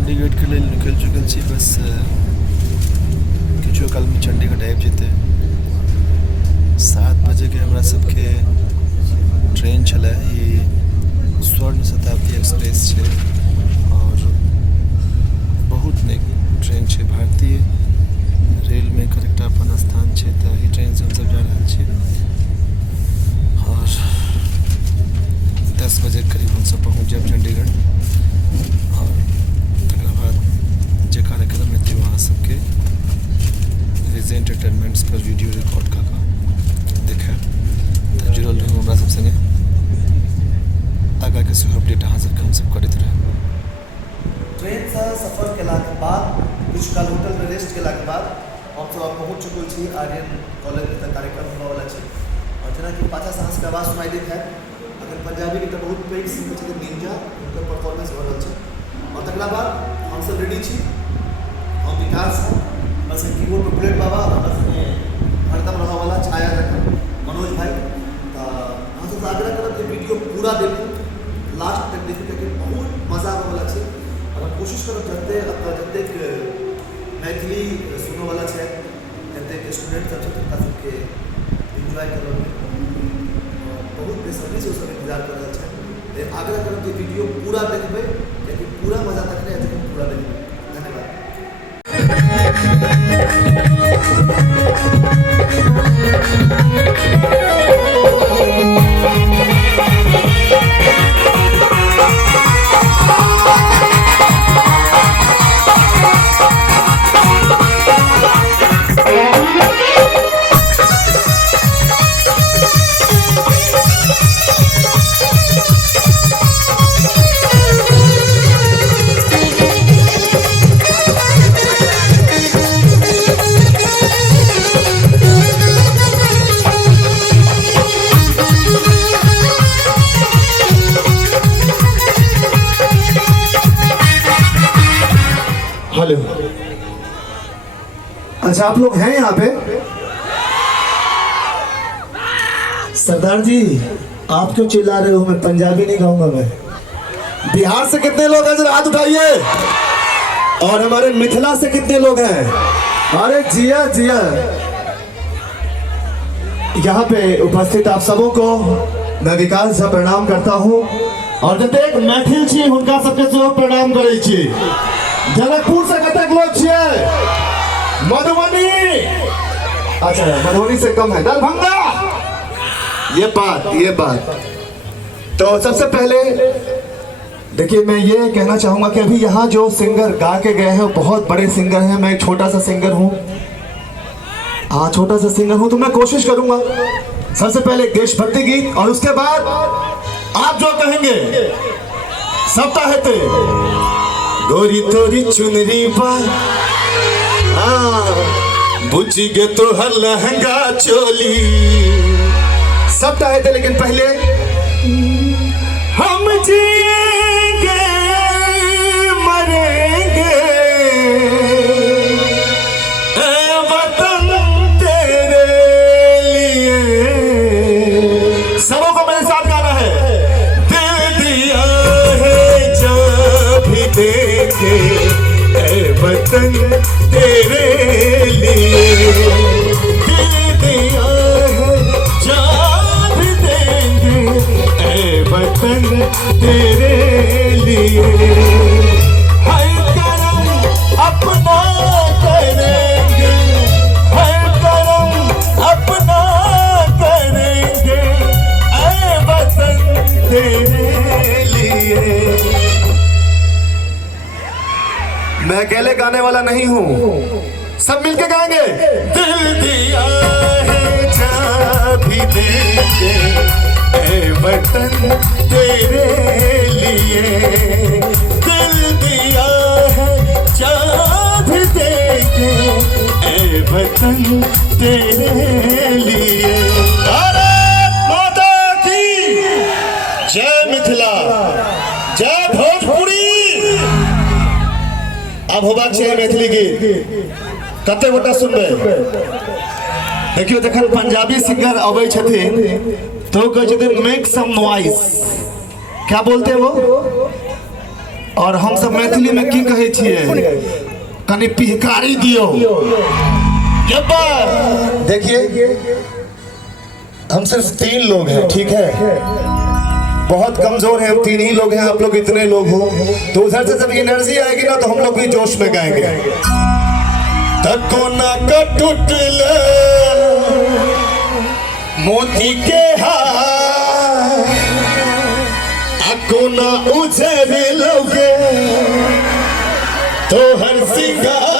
चंडीगढ़ के लिए निकल चुकल छी बस किछु काल में चंडीगढ़ आबि जेते 7 बजे के हमरा सबके ट्रेन छलै ई स्वर्ण शताब्दी एक्सप्रेस छै और बहुत नीक ट्रेन छै भारतीय रेल में एकर एकटा अपन स्थान छै तऽ ई ट्रेन से हमसब जा रहल छी और 10 बजे करीब हमसब पहुँच जाएब चंडीगढ़ और तकरा बाद जे कार्यक्रम हेतै वहाँ सबके रिज एंटरटेनमेंट्स पर वीडियो रिकॉर्ड कऽ देखाएब तऽ जुड़ल रहू हमरा सब संगे आगाँ के सेहो अपडेट अहाँ सबके हमसब करैत रहब। ट्रेन से सफर केलाके बाद कुछ काल होटल में रेस्ट केलाके बाद हमसब पहुँच चुकल छी आर्यन कॉलेज में तऽ कार्यक्रम होबऽवला छै और जेना कि पाछा से अहाँसबके आवाज सुनाई दैत हैत अखन पंजाबी के बहुत पैघ सिंगर छै निंजा हुनकर परफॉर्मेंस भऽ रहल छै और तकरा बाद हमसब रेडी छी। हम विकास बस कीबोर्ड पर बुलेट बाबा हमरा संगे हरदम रहऽवला छाया मनोज भाई तऽ अहाँसब आग्रह करब कि वीडियो पूरा देखू लास्ट तक देखू कियाकि बहुत मजा आबऽवला छै और कोशिश करब जतेक मैथिली सुनऽवला छै जतेक स्टूडेंट सब छै हुनका सबके एंजॉय करब बहुत बेसब्री से सब इंतजार कर रहल छै आग्रह करब कि वीडियो पूरा देखबै कियाकि पूरा मजा तखने आयत जखन पूरा देखबै। धन्यवाद। हेलो, अच्छा आप लोग हैं यहाँ पे? सरदार जी आप क्यों चिल्ला रहे हो? मैं पंजाबी नहीं गाऊंगा। मैं बिहार से कितने लोग हैं जरा हाथ उठाइए और हमारे मिथिला से कितने लोग हैं? अरे जिया जिया। यहाँ पे उपस्थित आप सबों को मैं विकास से प्रणाम करता हूँ और जतेक मैथिल छी हुनका सबके सेहो प्रणाम करै छी। जनकपुर से कतेक लोग छियै? मधुबनी, अच्छा मधुबनी से कम है, दरभंगा। ये बात तो सबसे पहले देखिए मैं ये कहना चाहूंगा कि अभी यहाँ जो सिंगर गा के गए हैं बहुत बड़े सिंगर हैं। मैं एक छोटा सा सिंगर हूँ, हाँ छोटा सा सिंगर हूँ, तो मैं कोशिश करूंगा सबसे पहले देशभक्ति गीत और उसके बाद आप जो कहेंगे सबटा हेते। गोरी तोरी चुनरी पर बुझ गे तो हर लहंगा चोली सबटा हेते, लेकिन पहले हम जिएंगे मरेंगे ऐ वतन तेरे लिए। सबों को मेरे साथ गाना है। दिल दिया है जब भी देंगे ऐ वतन तेरे लिए। दिल दिया है जब भी देंगे ऐ वतन तेरे लिए। हर करम अपना करेंगे, हर करम अपना करेंगे ऐ वतन तेरे लिए। मैं अकेले गाने वाला नहीं हूँ, सब मिलके गाएंगे। दिल दिया है जब भी देंगे ऐ वतन तेरे लिए। दिल दिया है जब भी देंगे ऐ वतन तेरे लिए। भारत माता की जय, मिथिला जय, भोजपुरी। अब होबाक चाहिए मैथिली गीत, कते गोटा सुनबे। देखियो जखन पंजाबी सिंगर अबै छथिन तो कहै छथिन मेक सम नॉइज। क्या बोलते हैं वो? और हम सब मैथिली में की कहे छिए कनी पिहकारी दियो। देखिए हम सिर्फ 3 लोग हैं, ठीक है, बहुत कमजोर हैं हम, 3 ही लोग हैं, आप लोग इतने लोग हो, तो उधर से जब एनर्जी आएगी ना तो हम लोग भी जोश में गाएंगे। तको ना टूटले मोती के हार, अको ना उछेरे लोगे तो हर सिंगार।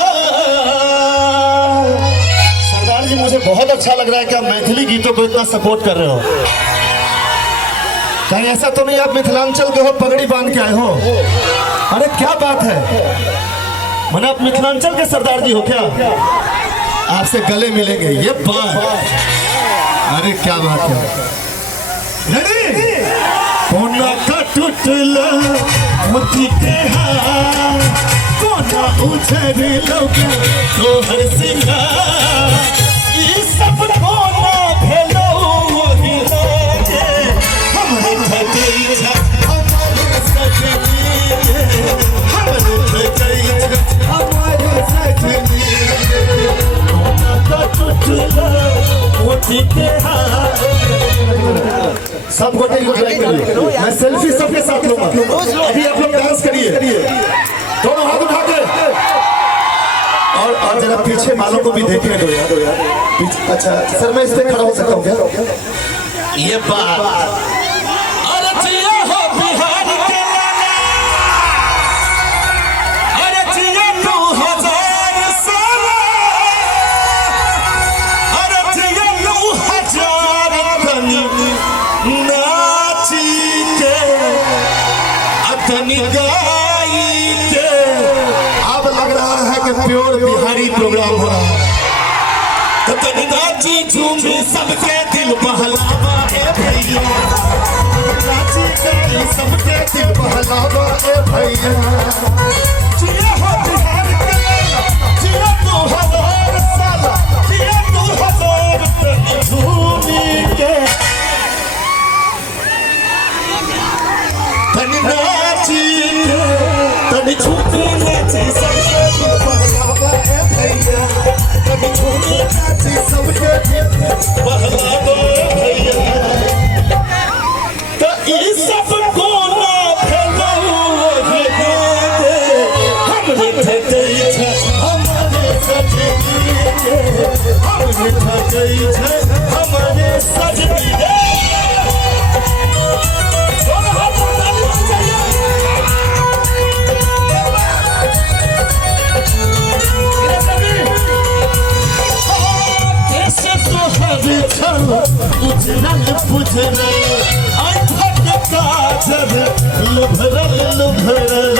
सरदार जी मुझे बहुत अच्छा लग रहा है कि आप मैथिली गीतों को इतना सपोर्ट कर रहे हो। कहीं ऐसा तो नहीं आप मिथिलांचल के हो, पगड़ी बांध के आए हो? अरे क्या बात है, मैंने आप मिथिलांचल के सरदार जी हो क्या? आपसे गले मिलेंगे, ये बात। अरे क्या बात है। कोना का टूटला मोती के हार, कोना उछेरे लोगे तो हर सिंगार। ये सब कोना भेलो वही लोगे, हमरे ठगई छ हमारे सजनी के, हमरे ठगई छ हमारे सजनी के। कोना का टूटला मोती के हार। सब गोटे करिए, मैं सेल्फी सबके साथ लूंगा। अभी आप लोग डांस करिए, दोनों हाथ उठा के, और जरा पीछे वालों को भी देखने दो यार। अच्छा सर, मैं इस पे खड़ा हो सकता हूँ क्या? ये बात अरे जिया हो बिहार के लाला, अरे जिया 2000 साला, अरे जिया 2000 तनी नाची के अतनी गाई के। अब लग रहा है कि प्योर बिहारी प्रोग्राम हो रहा है। तो तनी नाची झूमी सबके दिल बहलावा ए भैया, नाची के सबके दिल बहलावा ए भैया। जिया हो बिहार के लाला, जिया 2000 साला, जिया 2000 तनी झूमी के तनी नाची के, तनी झूमी नाची सबके दिल बहलावा ए भैया, तनी झूमी नाची सबके दिल बहलावा ए भैया। तो ई सब कोना भेलो वही लोगे, हमरे ठगई छ हमारे सजनी के, हमरे ठगई छ हमारे सजनी के। उजरल पुजरल आई थक काजर लुभरल लुभरल,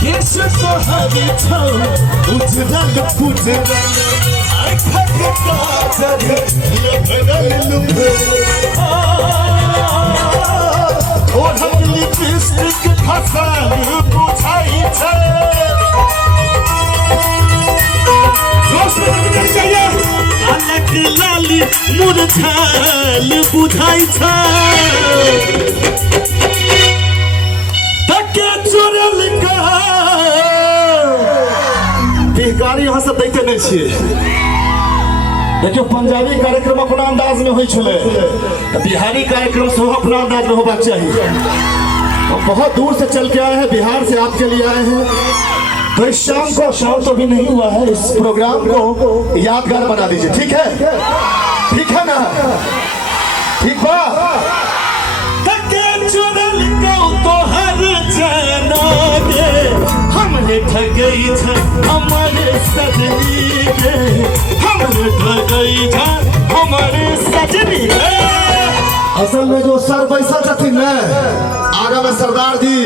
केश तोहरी छौ उजरल पुजरल आई थक काजर लुभरल लुभरल। ओढ़ल लिपस्टिक फसल बुझाई छै, अलग लाली मुरझाल बुझाई छै, तके चोरल का बिहकारी यहाँ सब देखते नहीं छियै। देखियो पंजाबी कार्यक्रम अपना अंदाज में होइ छलै, बिहारी कार्यक्रम सेहो अपना अंदाज में होबाक चाहिए। हम बहुत दूर से चल के आए हैं, बिहार से आपके लिए आए हैं, तो इस शाम तो भी नहीं हुआ है, इस प्रोग्राम को यादगार बना दीजिए, ठीक है? ठीक है ना? ठीक बा? तो हर जनागे हमरे ठगई छ हमारे सजनी के, हमरे ठगई छ हमारे सजनी के। असल में जो सर बैसा छथिन न आगा में सरदार जी,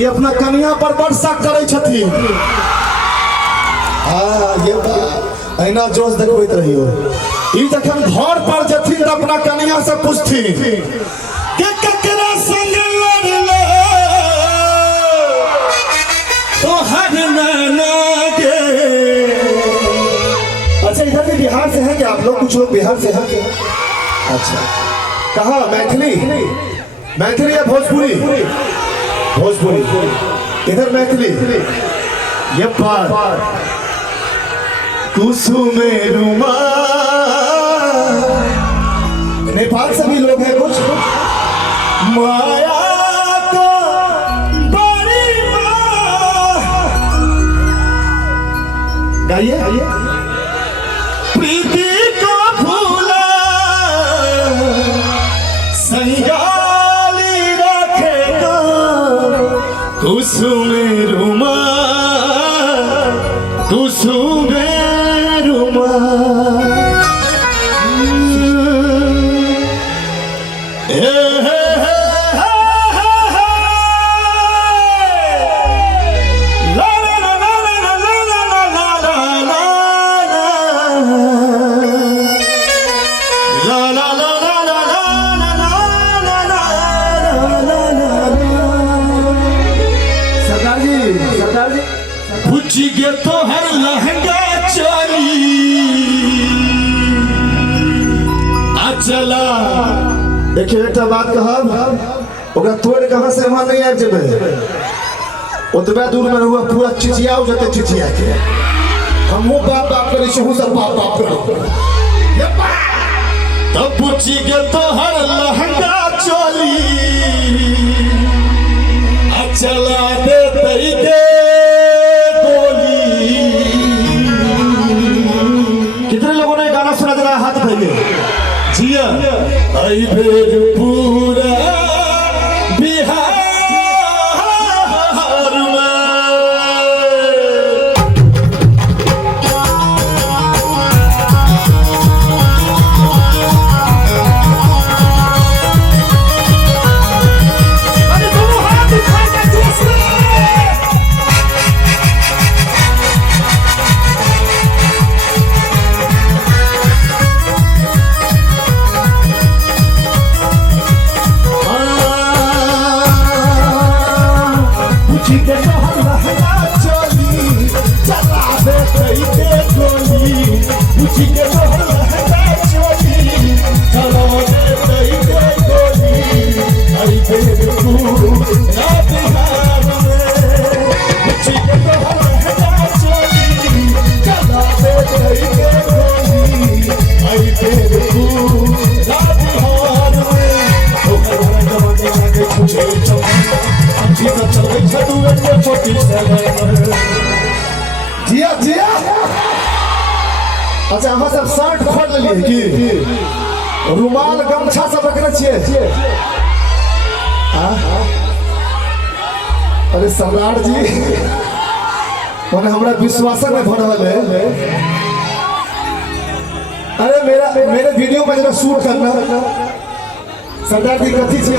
ये अपना कनिया पर बड़ शक करे छथिन। ये अहिना जोश देखबैत रहियो। ई जखन घर पर जथिन तो अपना कनिया से पूछथिन के ककरा संग लड़लो तो हर नाना के। अच्छा, इधर के बिहार से हैं क्या आप लोग? कुछ लोग बिहार से हैं? अच्छा, कहाँ मैथिली मैथिली या भोजपुरी भोजपुरी इधर मैथिली ये पार कुसुम नेपाल से भी लोग हैं कुछ माया का बड़ी गाइए प्रीति को भूला संगाली रखेगा कुसुम कुसुम बुझिए तो हर लहंगा चली चला देखिए एक बात कहब ओकरा तोड़ कहाँ से वहाँ नहीं आबि जेबै ओतबे दूर में हुआ पूरा चिचियाओ जते चिचिया के हमहू बाप बाप करै छी सब बाप बाप करै तब बुझिए तो हर लहंगा चली चला दे तई के कितने लोगों ने गाना सुना जरा हाथ उठाइए जिया आई बेर पूरा बिहार जिया जिया अच्छा हम सब शर्ट खोल लिए कि रुमाल गमछा सब रखने छिए अरे सरदार जी मैंने हमरा विश्वास में भर रहा है अरे मेरे वीडियो में जरा शूट करना सरदार जी कथी छी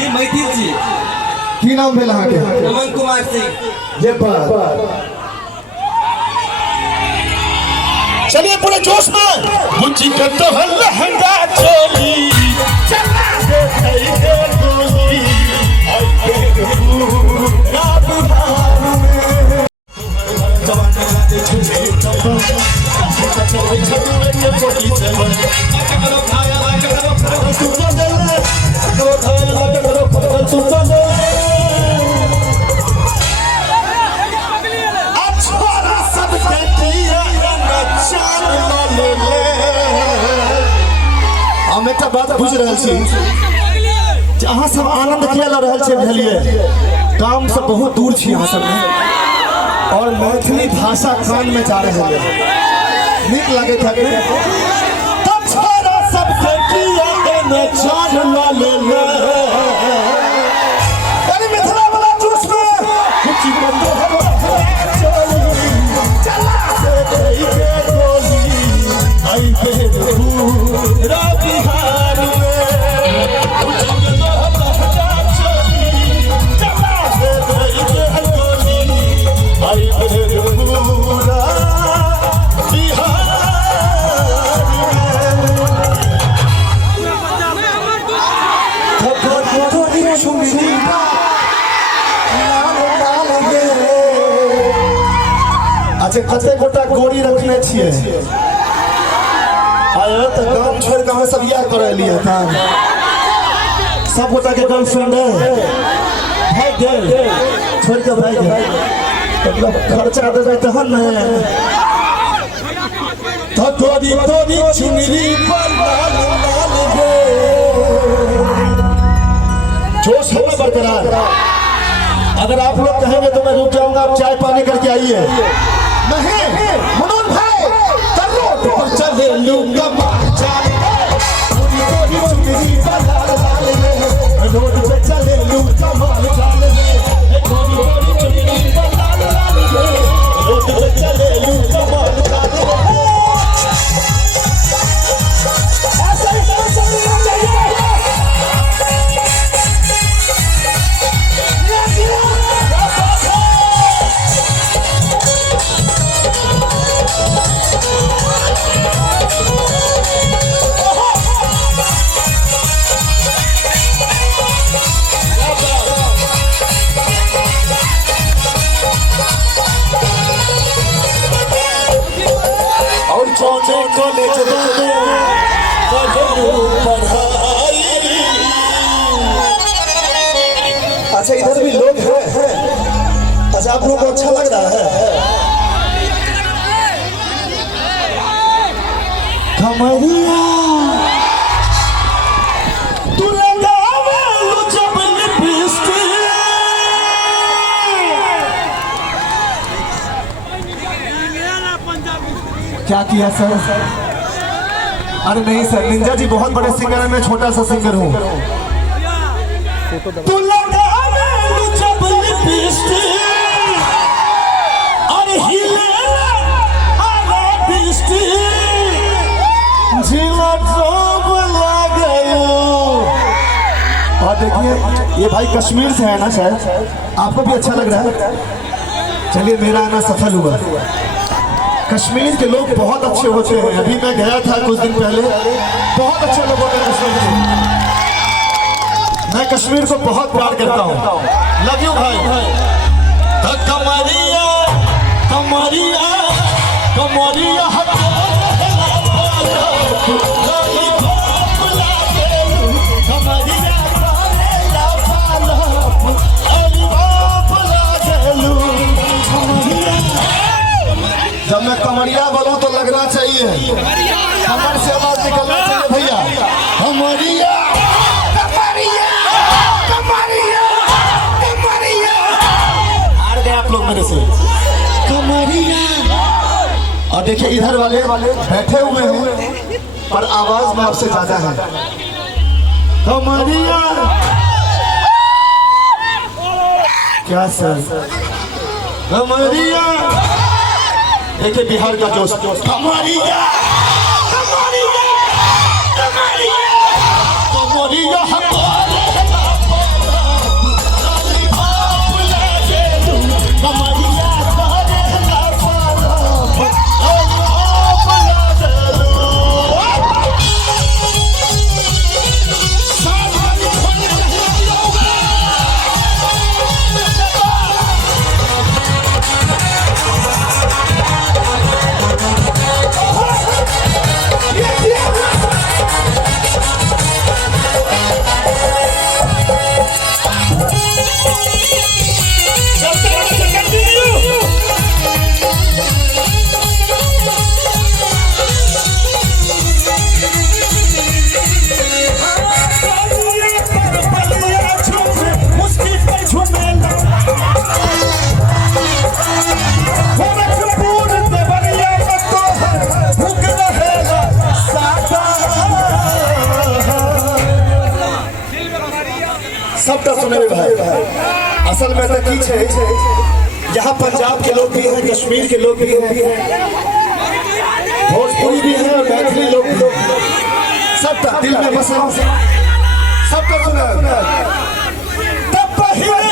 जी मैथिल जी की नाम भेल अहाँ के नमन कुमार सिंह ये पर चलिए पूरे जोश में मुझी का तो लहंगा चोली चला दे सही दे गोली आई के पूरा बिहार में जवान दे छुछे चलो चलो चलो ये पोटी चलो करो खाया करो सुनो दे करो खाया करो सुनो दे हम एक बात पूछ रहे छी अहाँ सब आनंद किया ल रहल छै बुझलिए काम से बहुत दूर छी अहाँ सब और मैथिली भाषा कान में जा रहे हैं नीक लागे था तब छोरा सब के किया न जान ल ले अरे मिथिला वाला जोश में कुछ बंदो चला दे के गोली आई के पूरा बिहार अच्छा कते गोटा गोरी रखने छिए आयो तो गांव छोड़ के हम सब याद कर लिए था सब गोटा के गर्लफ्रेंड है, भाई गेल छोड़ के भाई गेल, मतलब खर्चा देबै तहन ने। तो तोरी चुनरी पर लाल लाल गे, जोश है बरकरार। अगर आप लोग कहेंगे तो मैं रुक जाऊंगा, आप चाय पानी करके आइए। नहीं मनोज भाई रोड पर चले लूंगा चुनरी पर लाल लाल गे, रोड पे चले लूंगा माल जाल गे, चुनरी पर लाल लाल गे, रोड पे चले लूंगा माल जाल गे। अच्छा इधर भी लोग हैं। अच्छा आप लोगों को अच्छा लग रहा है? कमरिया तू लगावे लो जब लिपस्टिक, क्या किया सर? अरे नहीं सर, निंजा जी बहुत बड़े सिंगर हैं, मैं छोटा सा सिंगर हूँ। तू लगावे लो जब लिपस्टिक, अरे हिलेला आर्टिस्टिक, जिला टॉप लगायो। और देखिए ये भाई कश्मीर से है ना, शायद आपको भी अच्छा लग रहा है। चलिए मेरा आना सफल हुआ। कश्मीर के लोग बहुत अच्छे होते हैं। अभी मैं गया था कुछ दिन पहले, बहुत अच्छे लोग होते हैं कश्मीर के। मैं कश्मीर को बहुत प्यार करता हूँ। लव यू भाई। कमरिया कमरिया कमरिया जब मैं कमरिया बोलूं तो लगना चाहिए, कमर से आवाज निकलना चाहिए भैया। कमरिया कमरिया कमरिया कमरिया, हार गए आप लोग मेरे से। कमरिया। और देखिए इधर वाले बैठे हुए हैं पर आवाज में आपसे ज्यादा है। कमरिया क्या सर? कमरिया। देखिए बिहार का जोश। कमरिया कमरिया कमरिया कमरिया सबका सुने भाई। असल में तो की है, यहाँ पंजाब के लोग भी हैं, कश्मीर के लोग भी हैं, भोजपुरी भी हैं और मैथिली लोग भी हैं। सबका दिल में बसा, सबका सुना। तब पहले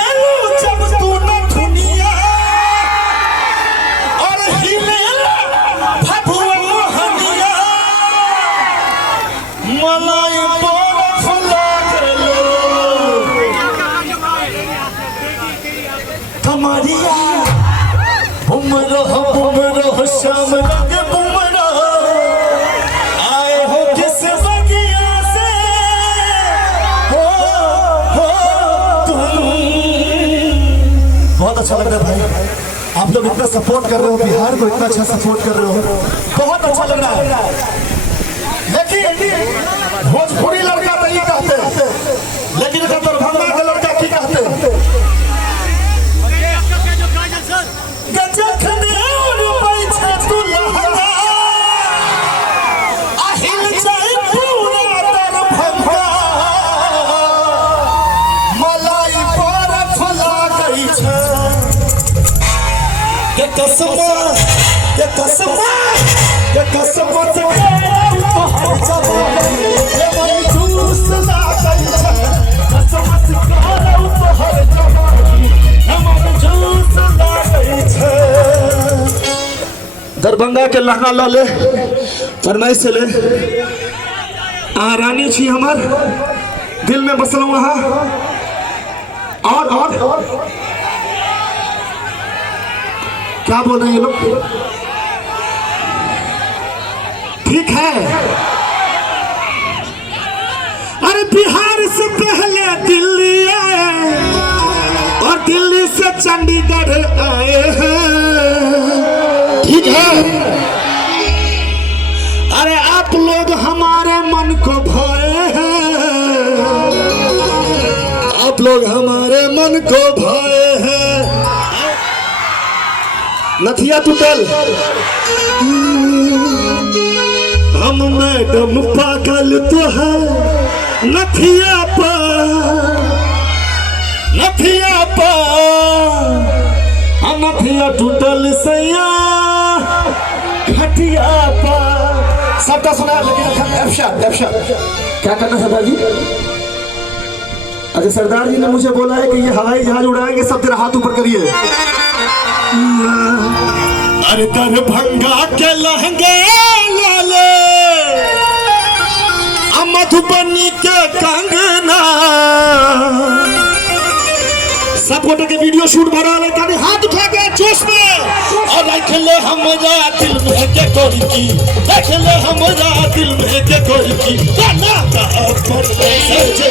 जब तू न दुनिया और हिलेला भभुआ मोहनिया, मलाई बरफ लागलो। कमरिया बुमरो शाम रंग बुमरो, आए हो किस बगिया से हो बहुत अच्छा लग रहा है भाई, आप लोग इतना सपोर्ट कर रहे हो, बिहार को इतना अच्छा सपोर्ट कर रहे हो, बहुत अच्छा लग रहा है। लेकिन भोजपुरी लड़का तो ये कहते, लेकिन दरभंगा का लड़का की कहते, दरभंगा के लहंगा ला ले, फरमाइश से ले। रानी छी हमार दिल में बसल वहाँ, और क्या बोल रहे हैं ये लोग? ठीक है। अरे बिहार से पहले दिल्ली आए और दिल्ली से चंडीगढ़ आए हैं, ठीक है। अरे आप लोग हमारे मन को भाए हैं, आप लोग हमारे मन को भाए हैं। नथिया टूटल, हम मैडम पागल तो है नथिया पा, नथिया पा, नथिया टूटल सैया खटिया पा। सबका सुना, लेकिन एफशाद क्या करना सरदार जी? अच्छा, सरदार जी ने मुझे बोला है कि ये हवाई जहाज उड़ाएंगे, सब तेरा हाथ ऊपर करिए। अरे दरभंगा के लहंगे लाले, मधुबनी के कंगना, सब गोटे के वीडियो शूट भरा ले, हाथ उठा के जोश में, और देख ले हमरा दिल में के कोरी की, देख ले हमरा दिल में के कोरी की, गाना का अपन सजे,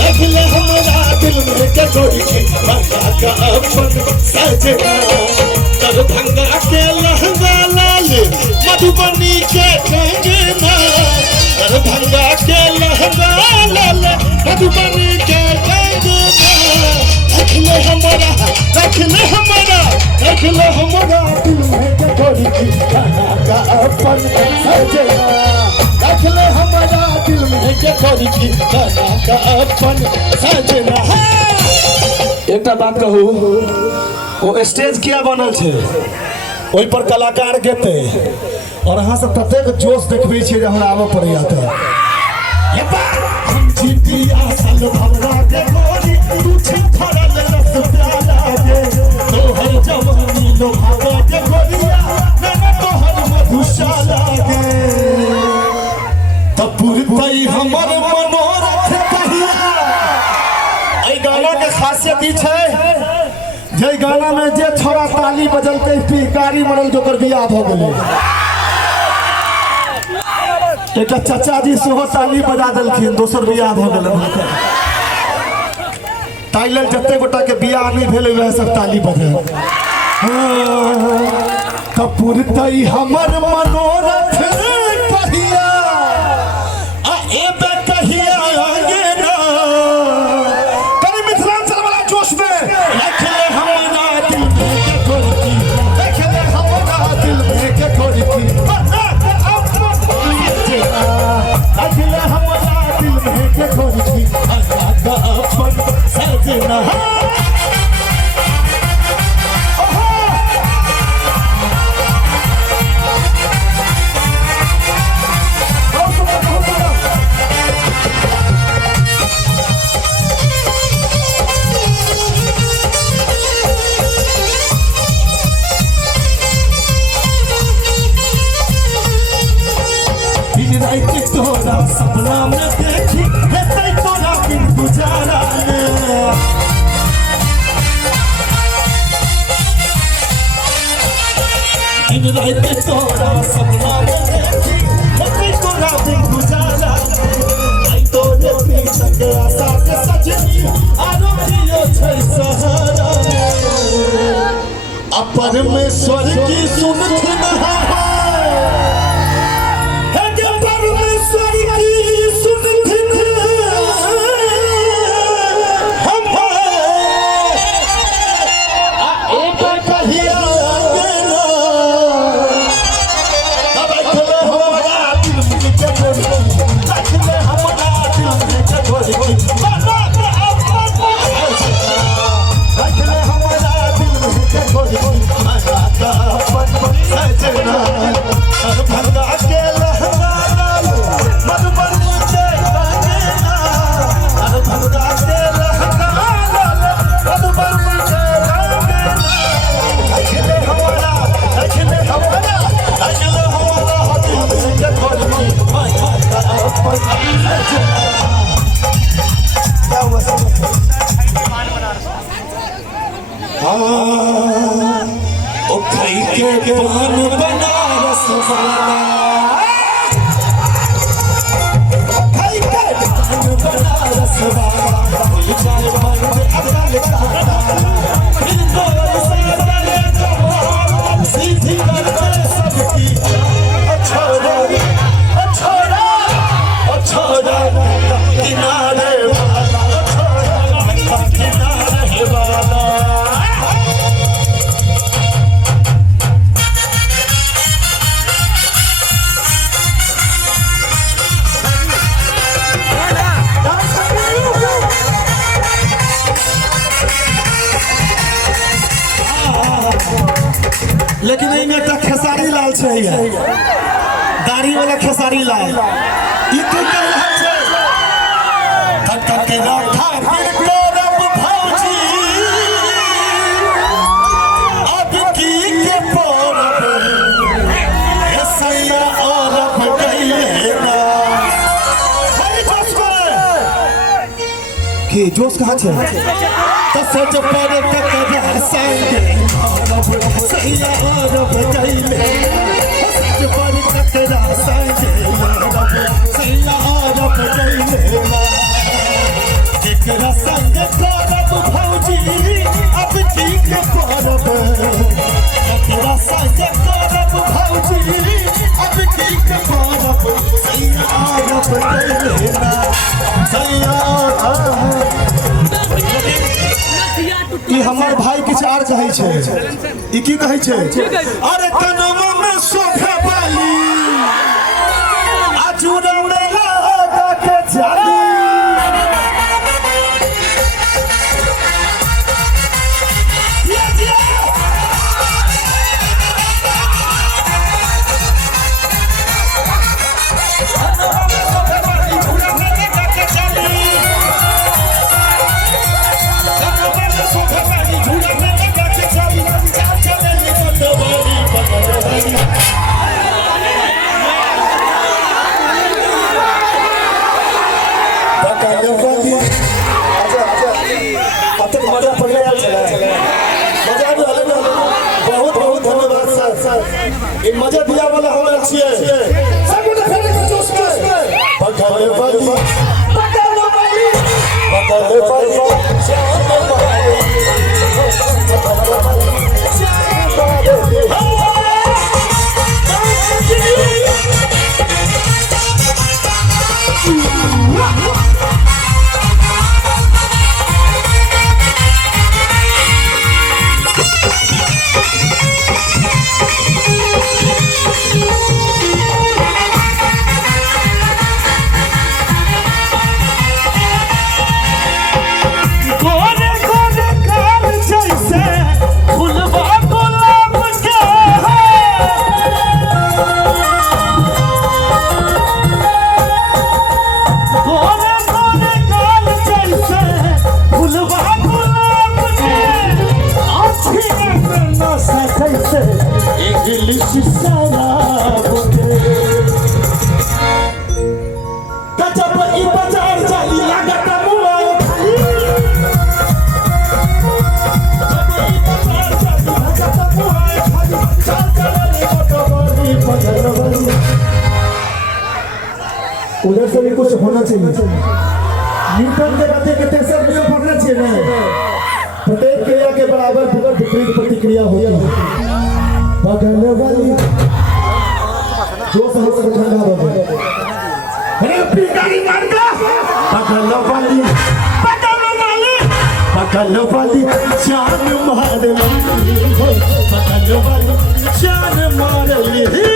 देख ले हमरा दिल में के कोरी की, गाना का अपन सजे। दरभंगा के लहंगा लाले, मधुबनी के कंगना, दरभंगा के लहंगा लाले, मधुबनी के कंगना, देख ले हमारा, देख ले हमारा, देख ले हमारा दिल में के कोरी की, गाना का अपन सजना, देख ले हमारा दिल में के कोरी की, गाना का अपन सजना। एक बात कहू, वो स्टेज किया बनल छे, ओहि पर कलाकार गेते, और अहाँ सब ततेक जोश देखबे छियै जे हमरा आबऽ पड़ैया। तऽ ये बात हम जीती असल भवरा के गोरी, तू छिपरल रस प्याला के, तोहर जवानी लोभावा के गोरिया, मैं तोहर मधुशाला के, तब पुरतई हमर मनोरथ कहिया। एहि गाना के खासियत ई छै जे गाना में जे छोरा ताली बजलते पिचकारी मरल जोकर बियाह भ गेलै। एक चाचा जी सेहो ताली बजा देलखिन, दोसर बियाह भ गेलै। ताइले जते गोटा के बियाह नहीं भेलै वह सब ताली बजे। कपूरतई हमर मनोरथ कहिया, आ एबे कहिया आगे ना, कनी मिथिलांचल वाला जोश में देख ले हमरा दिल में के कोरी, देख ले हमरा दिल में के कोरी, देख ले हमरा दिल में के कोरी, गाना का अपन सजना। तोरा सपना में देखी हेतै तोरा बिन गुजारा ने, दिन रात तोरा सपना में देखी हेतै तोरा बिन गुजारा ने, आई तोरे पीछे के आशा के सजनी आरो दियो छै सहारा ने। परमेश्वर की सुनती है परमेश्वर की सुनती के पान बनारस वाला खाई के पान बनारस वाला चाय बंद अदरक का फिर गोल से चले तो सीधी करते सबकी छोड़ा छोड़ा छोड़ा किनारे वाला छोड़ा किनारे वाला लेकिन नहीं में तो खेसारी लाल चाहिए दाढ़ी वाला खेसारी लाल ये तो कर रहा है तक के रखा फिर गौरव भौजी अब की के परब ऐसा औरब कहिएगा कि जोश कहाँ है तो सच पर तक संगे सैया औरब कहिए सच पर तक संगे सैया औरब कहिए एकरा संग करब भौजी अब ठीक करब एकरा संग करब भौजी अब ठीक करब सैया औरब कहिए सैया ई हमर भाई किछ आर कहै छै ई की कहै छै अरे तनवा में शोभे वाली आजुरा में लगा के जाली मजा दिया वाला हम अच्छी है सब उधर खेले को जोश में पकड़े वाली पकड़े वाली पकड़े वाली जाने वाली उधर से भी कुछ होना चाहिए न्यूटन के गति के तेसर नियम पढ़ना चाहिए ना प्रत्येक क्रिया के बराबर विपरीत प्रतिक्रिया प्रक्रिया होती है। बगल वाली जो समझ से ठंडा हो गया अरे पिटारी मार का बगल वाली जान मार ली बगल वाली जान मार ली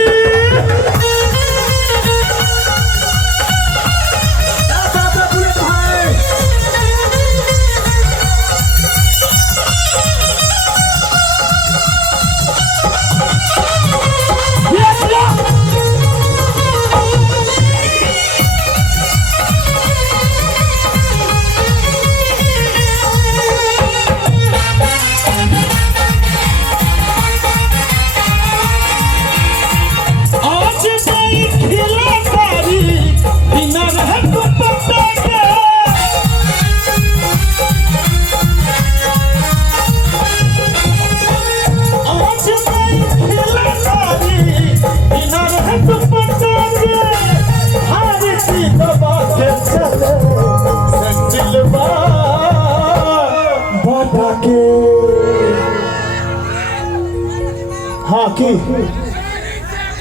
हाँ की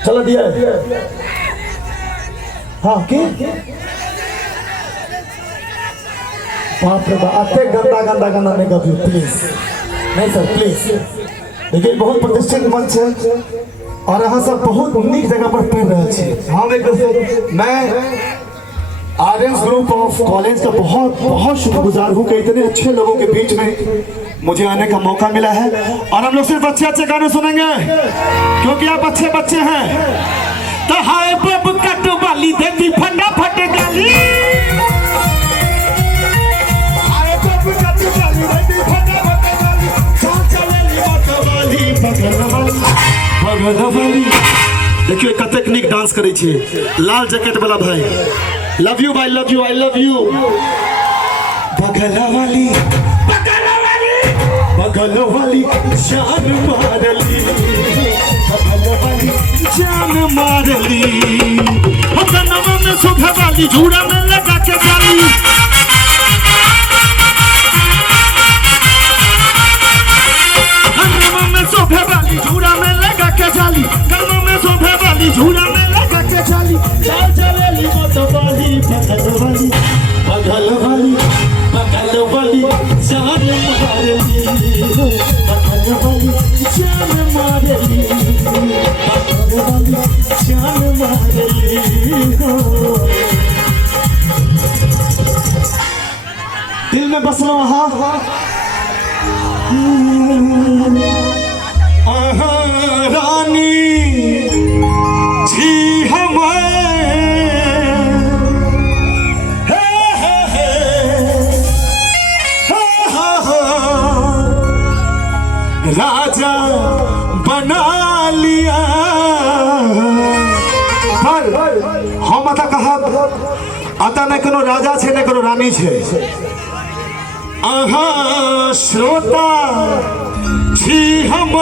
चलो दिया हाँ की बाप रे बाप अत्ते गंदा नहीं कभी प्लीज नहीं सर प्लीज देखिए बहुत प्रतिष्ठित मंच है और यहाँ सब बहुत नीक जगह पर पढ़ रहे हैं हम एक मैं आर्यन ग्रुप ऑफ कॉलेज का बहुत शुक्रगुजार हूँ कि इतने अच्छे लोगों के बीच में मुझे आने का मौका मिला है और हम लोग सिर्फ अच्छे गाने सुनेंगे क्योंकि आप अच्छे बच्चे हैं। तो हाय बब कट वाली देती फंडा फट गाली हाय बब कट वाली देती फंडा फट गाली चाचा वाली बगल वाली देखिए कते नीक डांस करे छे लाल जैकेट वाला भाई लव यू भाई love you I love you बगल वाली जान मार ली बगल वाली जान मार ली नवा में सुबह वाली झूड़ा में लगा के जाली नवा में सुबह वाली झूड़ा में लगा के जाली नवा में सुबह वाली झूड़ा में लगा के जाली चाल चलेली मत वाली बगल वाली जान मार ली बगल वाली जान मार ली बगल वाली जान मार ली दिल में बस लो रानी जी राजा बना लिया पर हम आता कहा आता न कोनो राजा छे न कोनो रानी छे आहा श्रोता छी हम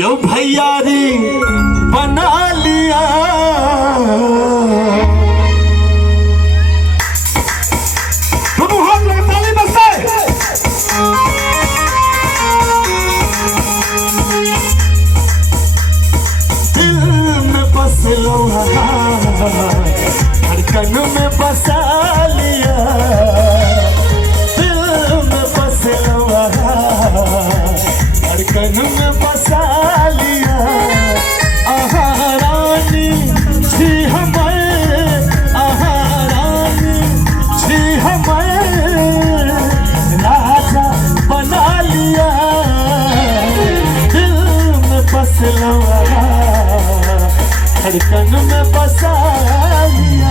यो भैयारी बना लिया धड़कन में बसा लिया दिल में बस धड़कन में बसा लिया आहा रानी जी हमें आहा रानी जी हमें राजा बना लिया दिल में बस धड़कन में बसा लिया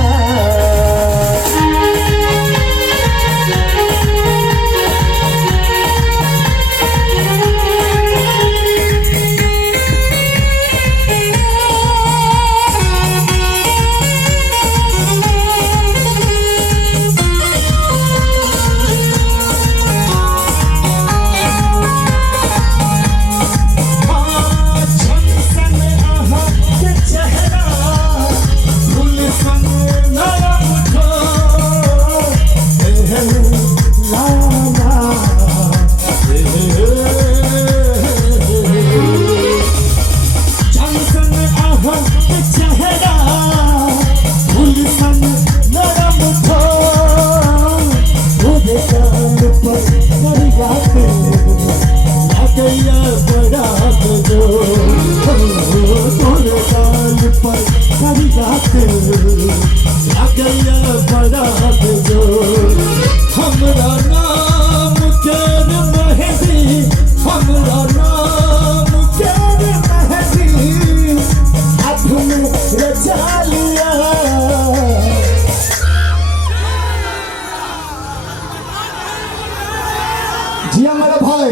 जिया मेरा भाई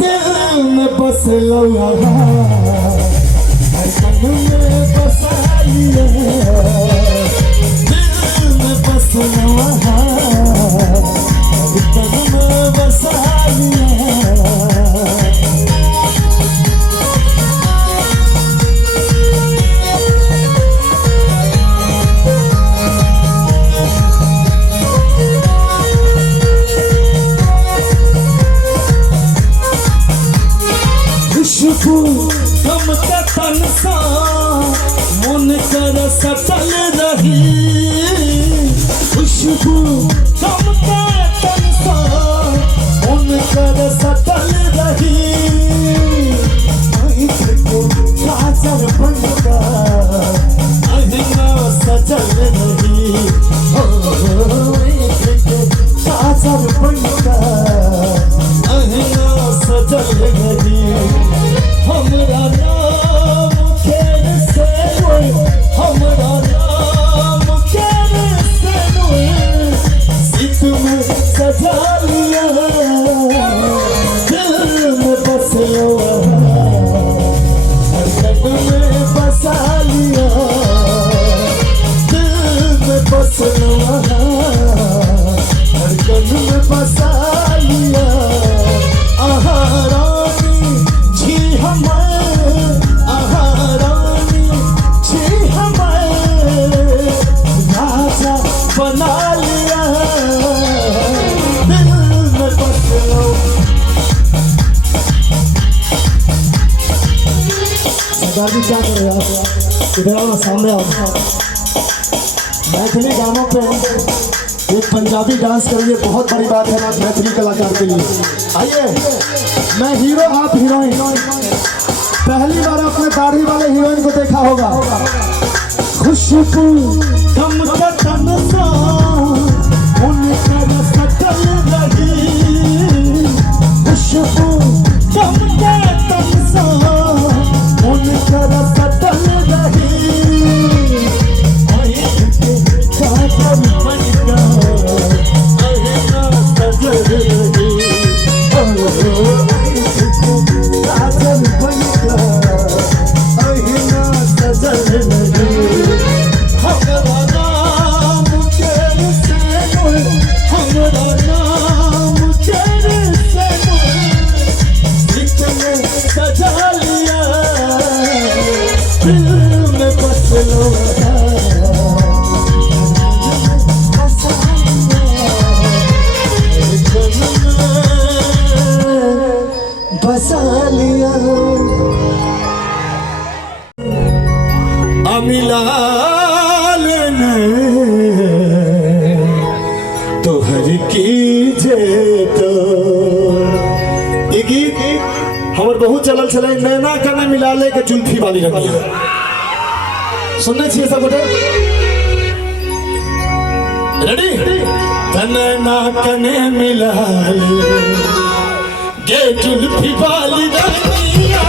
दिल में बस लो धड़कन में बसाइए दिल में बस लो धड़कन में बसाइए हम तन सा मन कर सटल रही खुशबू हम तन सा मन कर सटल रही काजल बनकर अहिना सजल रही काजल बनकर अहिना सजल रही हमरा नाम केर से हमरा नाम केर से सीत में सजा लिया दिल में बस लो धड़कन में बसा लिया दिल में बस लो धड़कन में बसा लिया बना लिया दिल में बस लो सरदार जी क्या कर रहे हैं आप इधर आओ सामने आओ मैथिली गानों पे एक पंजाबी डांस करिए बहुत बड़ी बात है मैथिली कलाकार के लिए आइए मैं हीरो आप हीरोइन पहली बार अपने दाढ़ी वाले हीरोइन को देखा होगा खुशबू हम तन सा उनकर सटल रही खुशबू हम तन सा उनकर सटल रही काजल बनकर अहिना सजल रही काजल बनकर अहिना सजल रही हमरा नाम केर से हमरा नाम केर से सीत में सजा लिया दिल में बस लो बसा लिया अमिलाल तोहर की जे तो ये गीत हमर बहुत चलल छलै नैना कने मिला ले के जुल्फी वाली रंगिया सुनने छियै सब गोटे रेडी नैना कने मिला ले के जुल्फी वाली रंगिया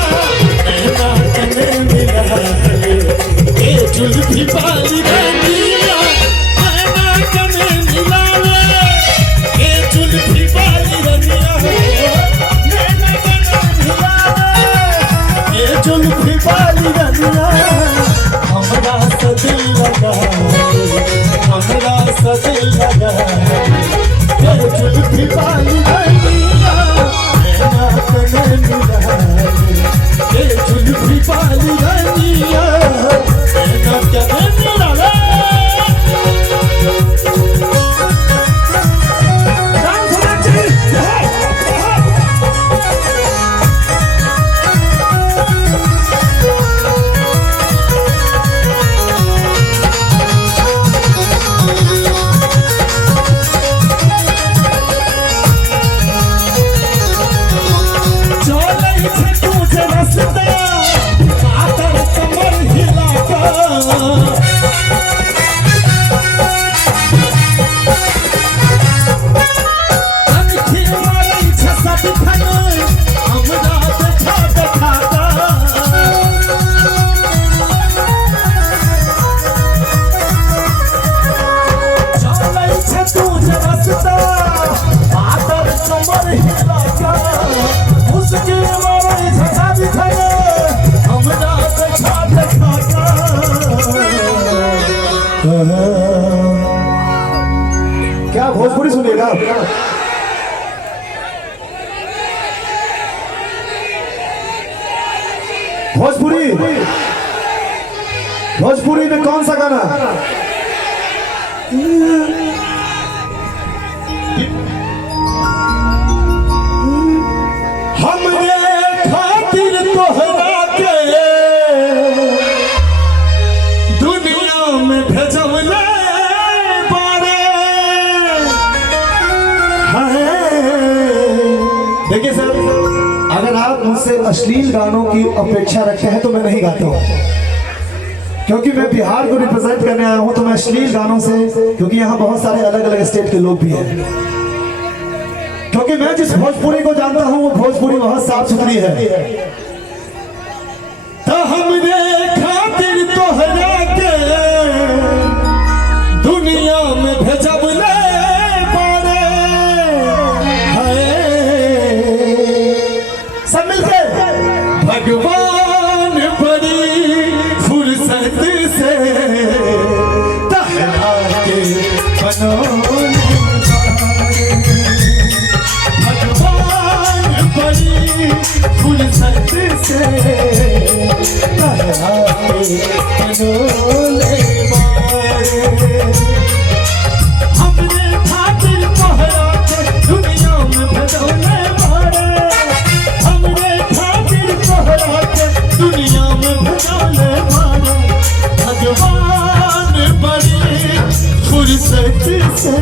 नैना कने मिला ले के जुल्फी वाली रंगिया नैना कने मिला ले के जुल्फी वाली रंगिया नैना कने मिला ले के जुल्फी वाली रंगिया हमरा से दिल लगा हमरा से दिल लगा के जुल्फी वाली रंगिया नैना कने मिला ले के जुल्फी वाली रंगिया नैना कने मिला ले भोजपुरी सुनिएगा। भोजपुरी भोजपुरी में कौन सा गाना? हमरे खातिर तोहरा के दुनिया में भेजवले बारे। देखिए सर, अगर आप मुझसे अश्लील गानों की अपेक्षा रखते हैं तो मैं नहीं गाता हूँ, क्योंकि मैं बिहार को रिप्रेजेंट करने आया हूँ। तो मैं अश्लील गानों से, क्योंकि यहाँ बहुत सारे अलग अलग स्टेट के लोग भी हैं, क्योंकि मैं जिस भोजपुरी को जानता हूँ वो भोजपुरी बहुत साफ सुथरी है। तो हमरे खातिर तोहरा के दुनिया में भेजवले बारे। सब मिलके भगवान बड़ी फुर्सत से तहरा के बनौले। भगवान बड़ी फुर्सत से तहरा के बनौले बारे। हमरे खातिर तोहरा के दुनिया में भेजवले बारे। हमरे खातिर तोहरा के दुनिया में भेजवले बारे। भगवान बड़ी फुर्सत से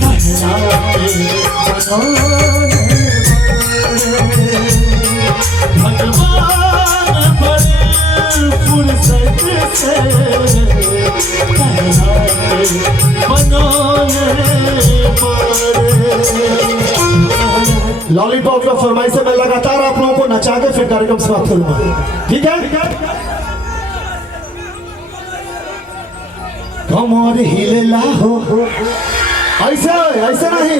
तहरा के बनौले बारे। भगवान बड़ी फुर्सत से तहरा के बनौले बारे। लॉलीपॉप का फरमाइश से मैं लगातार आप लोगों को नचा के फिर कार्यक्रम समाप्त करूंगा, ठीक है? कमर हिलेला हो, ऐसा ऐसा नहीं।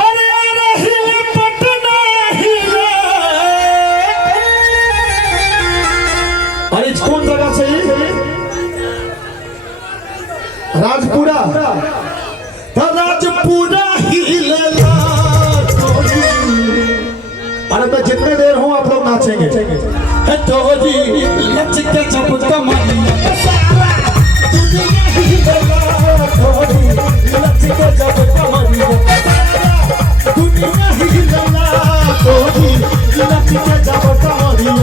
अरे अरे हिले पटना हिले। अरे कौन जगह चाहिए? राजपुरा। तो राजपुरा हिलेला। अरे मैं जितने देर हूँ आप लोग नाचेंगे। टोरी लचके जब कमरिया सारा दुनिया हिलेला। टोरी लचके जब कमरिया सारा दुनिया हिलेला। टोरी लचके जब कमरिया।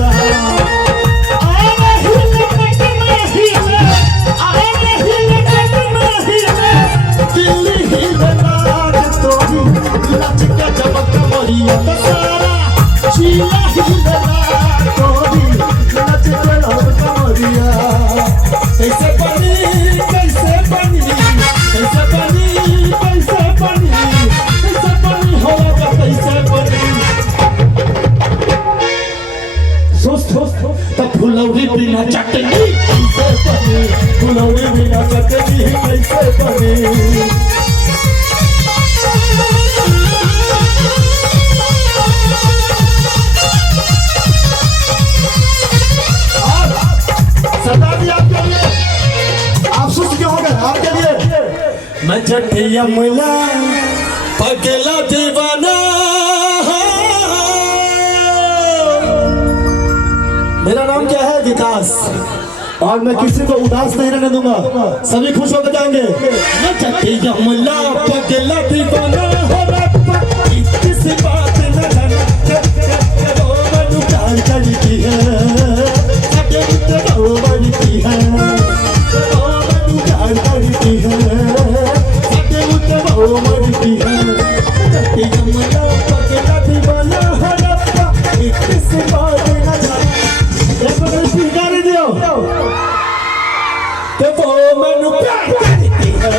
अरे हिले पटना हिले, अरे हिले पटना हिले, दिल्ली हिलेला। टोरी लचके जब कमरिया सारा चीला हिलेला। टोरी लचके जब कमरिया। कैसे बनी कैसे बनी कैसे बनी कैसे बनी कैसे बनी होगा कैसे बनी। तब फुलौरी बिना चटनी कैसे बनी। फुलौरी बिना चटनी कैसे बनी। सरदार जी आपके लिए, आप सुस्त क्यों हो गए? आपके लिए मैं जटिया मिला पगला दीवाना। मेरा नाम क्या है? विकास। और मैं किसी को उदास नहीं रहने दूंगा, सभी खुश होकर जाएंगे। मैं जटिया मिला पगला दीवाना हो रब्बा, किसी बात न जाना वो मनु प्यार करती है। वो बनती है, वो मनु प्यार करती है। वो बनती है। जटिया मिला पगला दीवाना हो रब्बा, किसी बात न जाना। एक बार स्वीकार दियो तो वो मनु प्यार करती है।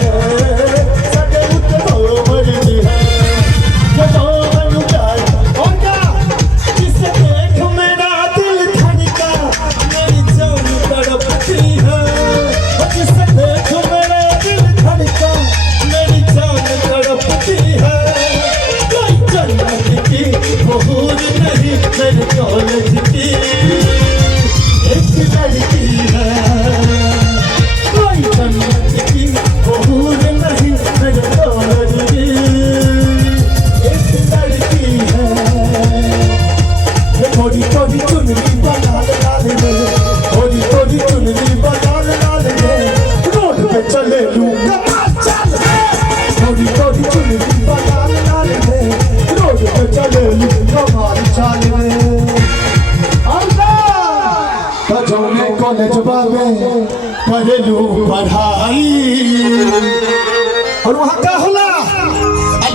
वहाँ का होला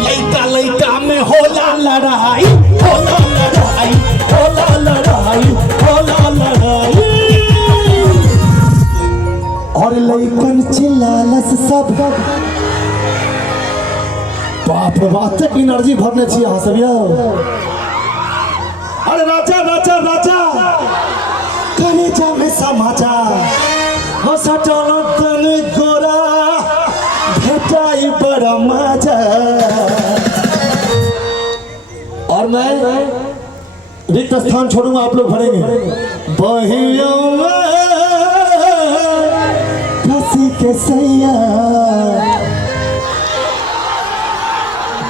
लइका लइका में होला लड़ाई होला लड़ाई होला लड़ाई होला लड़ाई और लइकन चिल्लालस सब बाप रे बाप तक एनर्जी भरने छी अहाँ सब यौ अरे राजा राजा राजा करे जा में समाचार हो सटल तन गोरा भेटाई बड़ा मजा और मैं रिक्त स्थान छोड़ूंगा आप लोग भरेंगे बहियों फंसी के सैया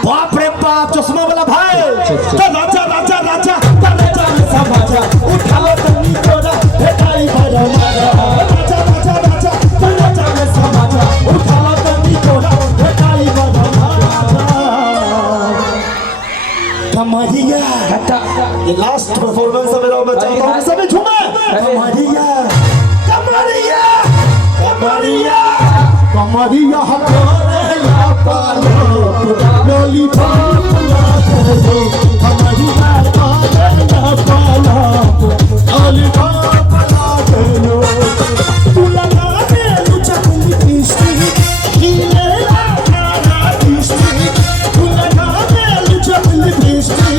बाप रे बाप चश्मा वाला भाई तो राजा राजा राजा राजा समाजा उठा लो तनी कोरा भेटाई बड़ा मजा राजा राजा राजा राजा समाजा उठा लो तनी कोरा भेटाई बड़ा मजा कमरिया ये लास्ट परफॉर्मेंस है मेरा मैं चाहता हूं सभी झूमे कमरिया कमरिया कमरिया कमरिया हकोरेला पालो लॉलीपॉप लागो कमरिया हकोरेला पालो लॉलीपॉप लागो तू लगा दे लुचा कुली किस्ती हिले लगा किस्ती तू लगा दे लुचा कुली किस्ती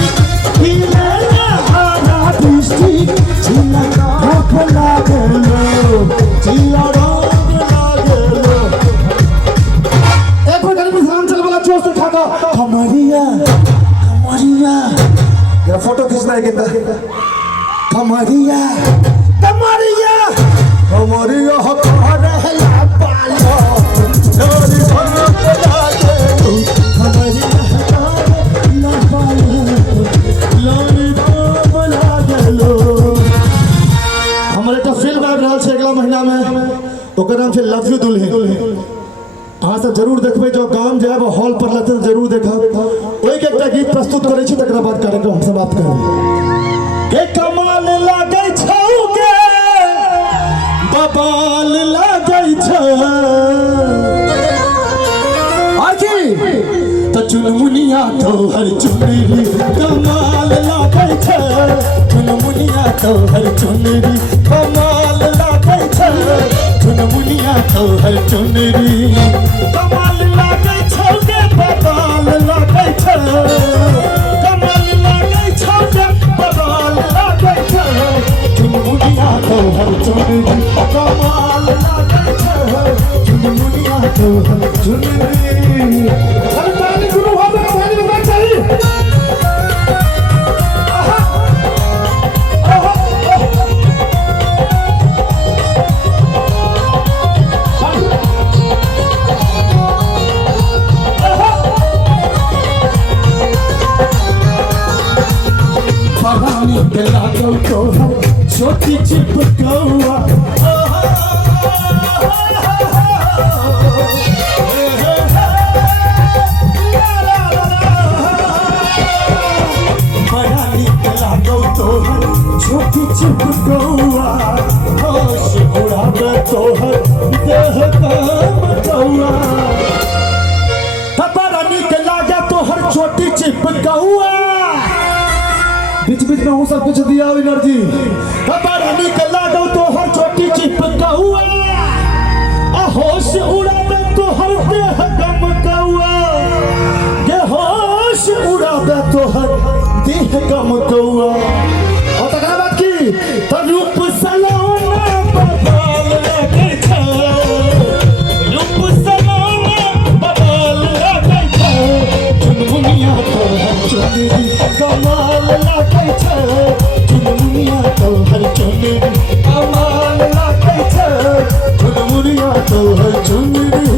हिले लगा किस्ती चिल्ला का लागो चिल्ला कमरिया कमरिया ये फोटो खींचना है कितना कमरिया कमरिया कमरिया हो कहला पालो लोरी भला के कमरिया कहला पालो लोरी भला गेलो हमरे तो फिल्म आबि रहल छै अगला महीना में ओकर नाम छै लव यू दुल्हन अहाँ सब जरूर देखबै जो गाम जायब हॉल पर लते जरूर देखब ओइ के एकटा गीत प्रस्तुत करै छी तकरा बाद कार्यक्रम समाप्त करब के कमाल लागै छौ गे बबाल लागै छौ आजी त चुनमुनिया तो हर चुनरी कमाल लागै छौ चुनमुनिया तो हर चुनरी कमाल लागै छौ चुनमुनिया तो हर चुनरी कमाल लागै छौ गे बबाल लागै छौ कमाल लागै छौ गे बबाल लागै छौ चुनमुनिया तो हर चुनरी कमाल लागै छौ चुनमुनिया तो हर चुनरी हर ताली गुरु हो गया ताली बजा चाहिए छोटी चिपकौआ बड़ा नीक लागौ तोहर छोटी चिपकौआ होश उड़ाबे तोहर देह काम कौआ बड़ा नीक लागे तोहर छोटी चिपकौआ बीच बीच में हूँ सब कुछ दिया एनर्जी बड़ा नीक लागौ तोहर छोटी चिपकौआ होश उड़ाबे तोहर देह गम कौआ गे होश उड़ाबे तोहर देह गम कौआ और तकरा बाद की तो रूप सलोना बबाल लागै छौ रूप सलोना बबाल लागै छौ चुनमुनिया तोहर चुनरी कमाल लागै छौ चुनमुनिया तोहर चुनरी कमाल लागै छौ चुनमुनिया तोहर चुनरी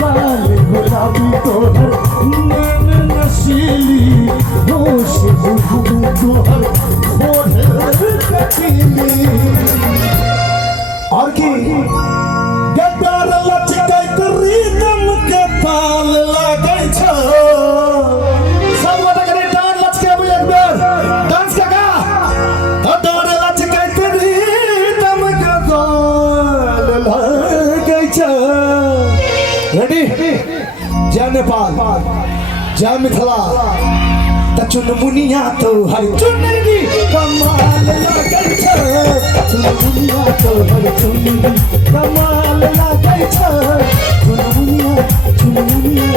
बाल गुलाबी तोहर नैन नशीली होश बुढ़ावे तोहर ओढ़ कटीली और की गद्दार लचकैत रिदम के ताल लागै छ सब गोटे कने डांस लचकेबू एक बेर डांस का गद्दार लचकैत रिदम के ताल लागै छ रेडी जय नेपाल जय मिथिला त चुनमुनिया तो हर चुनरी कमाल लागै छ चुनमुनिया तो हर चुनरी कमाल लागै छ चुनमुनिया चुनमुनिया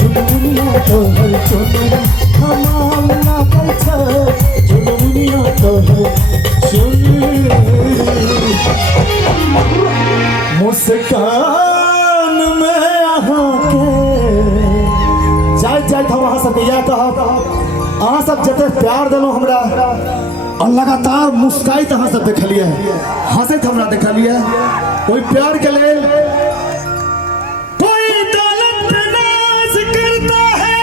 चुनमुनिया तो हर चुनरी कमाल लागै छ चुनमुनिया तो हर चुनरी मुस्कान में अहाँ के जाइत हम अहाँ सबके इएह कहब अहाँ सब जते प्यार देलहुँ हमरा और लगातार मुस्काइत अहाँ सब देखलिए हंसैत हमरा देखलिए ओहि प्यार के लेल कोई दौलत पे नाज करता है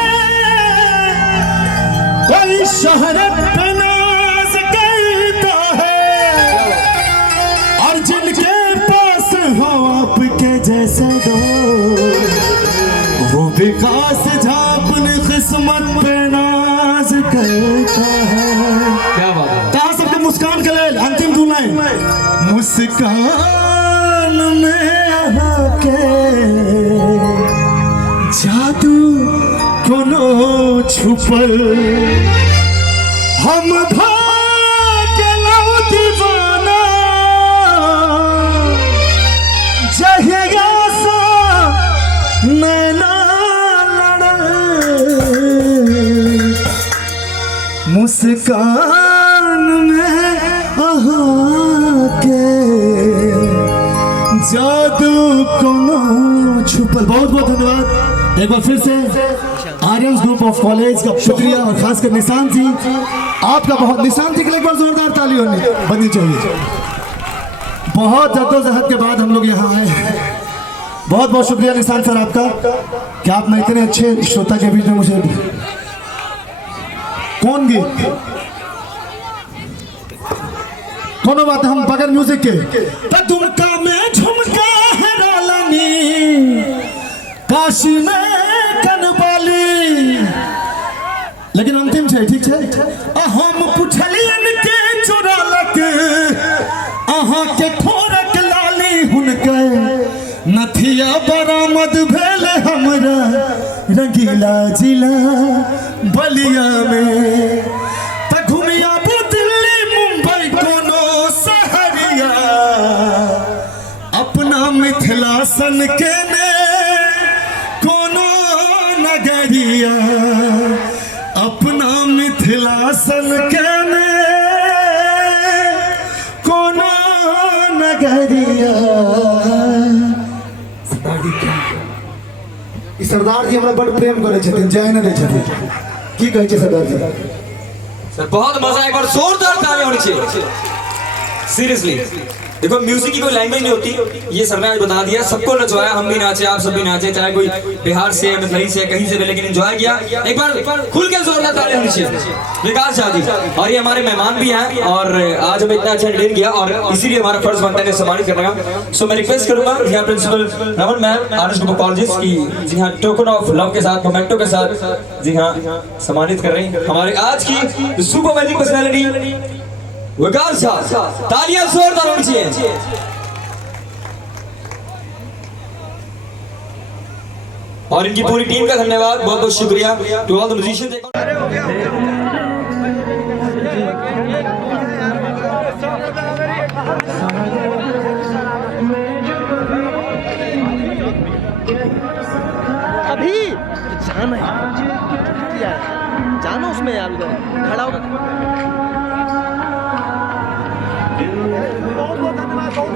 कोई शहरत पे नाज करता है और जिनके पास हो आपके जैसे दो वो विकास झा अपनी किस्मत पे नाज करता है क्या बात है कहा सबके मुस्कान के लेल अंतिम दू लाइन मुस्कान में आके जादू कोनो छुपल हम भाग्य लौ दीवाना जहिया सा नैना मुस्कान में के जादू कोनो छुपल बहुत बहुत धन्यवाद एक बार फिर से आर्यन ग्रुप ऑफ कॉलेज का शुक्रिया और खासकर निशांत जी आपका बहुत निशांत जी के लिए एक बार जोरदार ताली बननी चाहिए बहुत जद्दोजहद के बाद हम लोग यहाँ आए हैं बहुत बहुत शुक्रिया निशांत सर आपका कि आपने इतने अच्छे श्रोता के बीच में मुझे कौन गीत कोनो बात हम बगैर म्यूजिक के दुमका में झुमका है रालानी काशी में कनबाली लेकिन अंतिम छे ठीक छे हम पुछलियन के चोरालक अहाँ के ठोरक लाली हुनके नथिया बरामद भेल हमरा रंगीला जिला बलिया में त घुमिया दिल्ली मुंबई कोनो सहरिया अपना मिथिला सन के ने कोनो नगरिया अपना मिथिला सन के ने कोनो नगरिया सरदार जी हमरा बड़ प्रेम करे छथिन जय न दै छथिन की कहै छै सरदार जी सर बहुत मजा एक बार जोरदार ताली होनी चाहिए सीरियसली देखो म्यूजिक की कोई लैंग्वेज नहीं होती ये सर ने आज बता दिया सबको नचवाया हम भी नाचे आप सब भी नाचे चाहे कोई बिहार से मथुरई से कहीं से भी लेकिन एंजॉय किया एक बार खुल के जोरदार ताली होनी चाहिए विकास झा जी और ये हमारे मेहमान भी हैं और आज हमें इतना अच्छा एंटरटेन किया और इसीलिए हमारा फर्ज बनता है सम्मानित करने का सो मैं रिक्वेस्ट करूंगा यहाँ principal Raman ma'am Aryan group of colleges की जी हाँ टोकन ऑफ लव के साथ मोमेंटो के साथ जी हाँ सम्मानित कर रही हैं हमारे आज की सुपर मैजिक पर्सनालिटी विकास झा तालियां जोरदार होनी चाहिए और इनकी पूरी टीम का धन्यवाद बहुत बहुत शुक्रिया टू ऑल द म्यूजिशियंस अभी जाना है जाना उसमें यार उधर खड़ा होकर बहुत बहुत धन्यवाद बहुत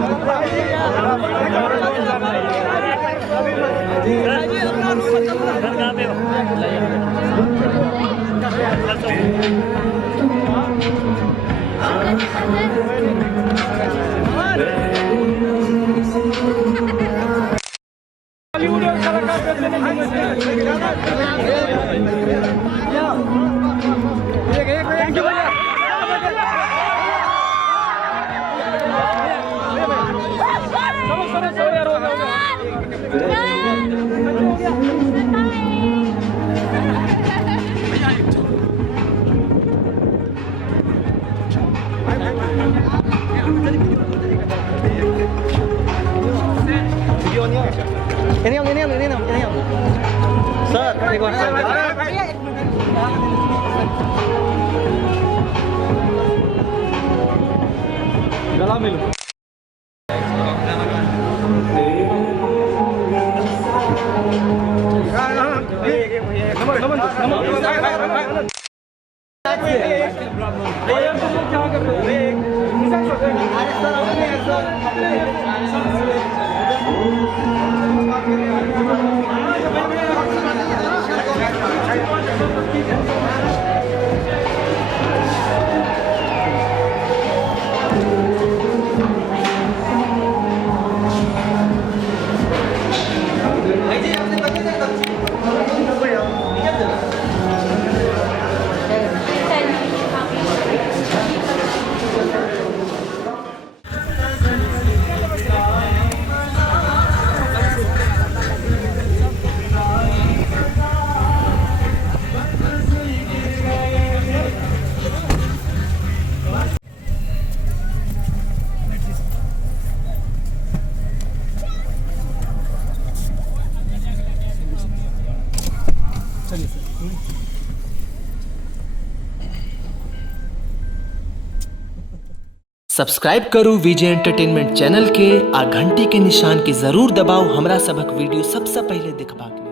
Ini om. Sir, एक बार गला मिलो। सब्सक्राइब करू विजय एंटरटेनमेंट चैनल के आ घंटी के निशान के जरूर दबाओ हमरा सबक वीडियो सबसे पहले देखबाक लेल।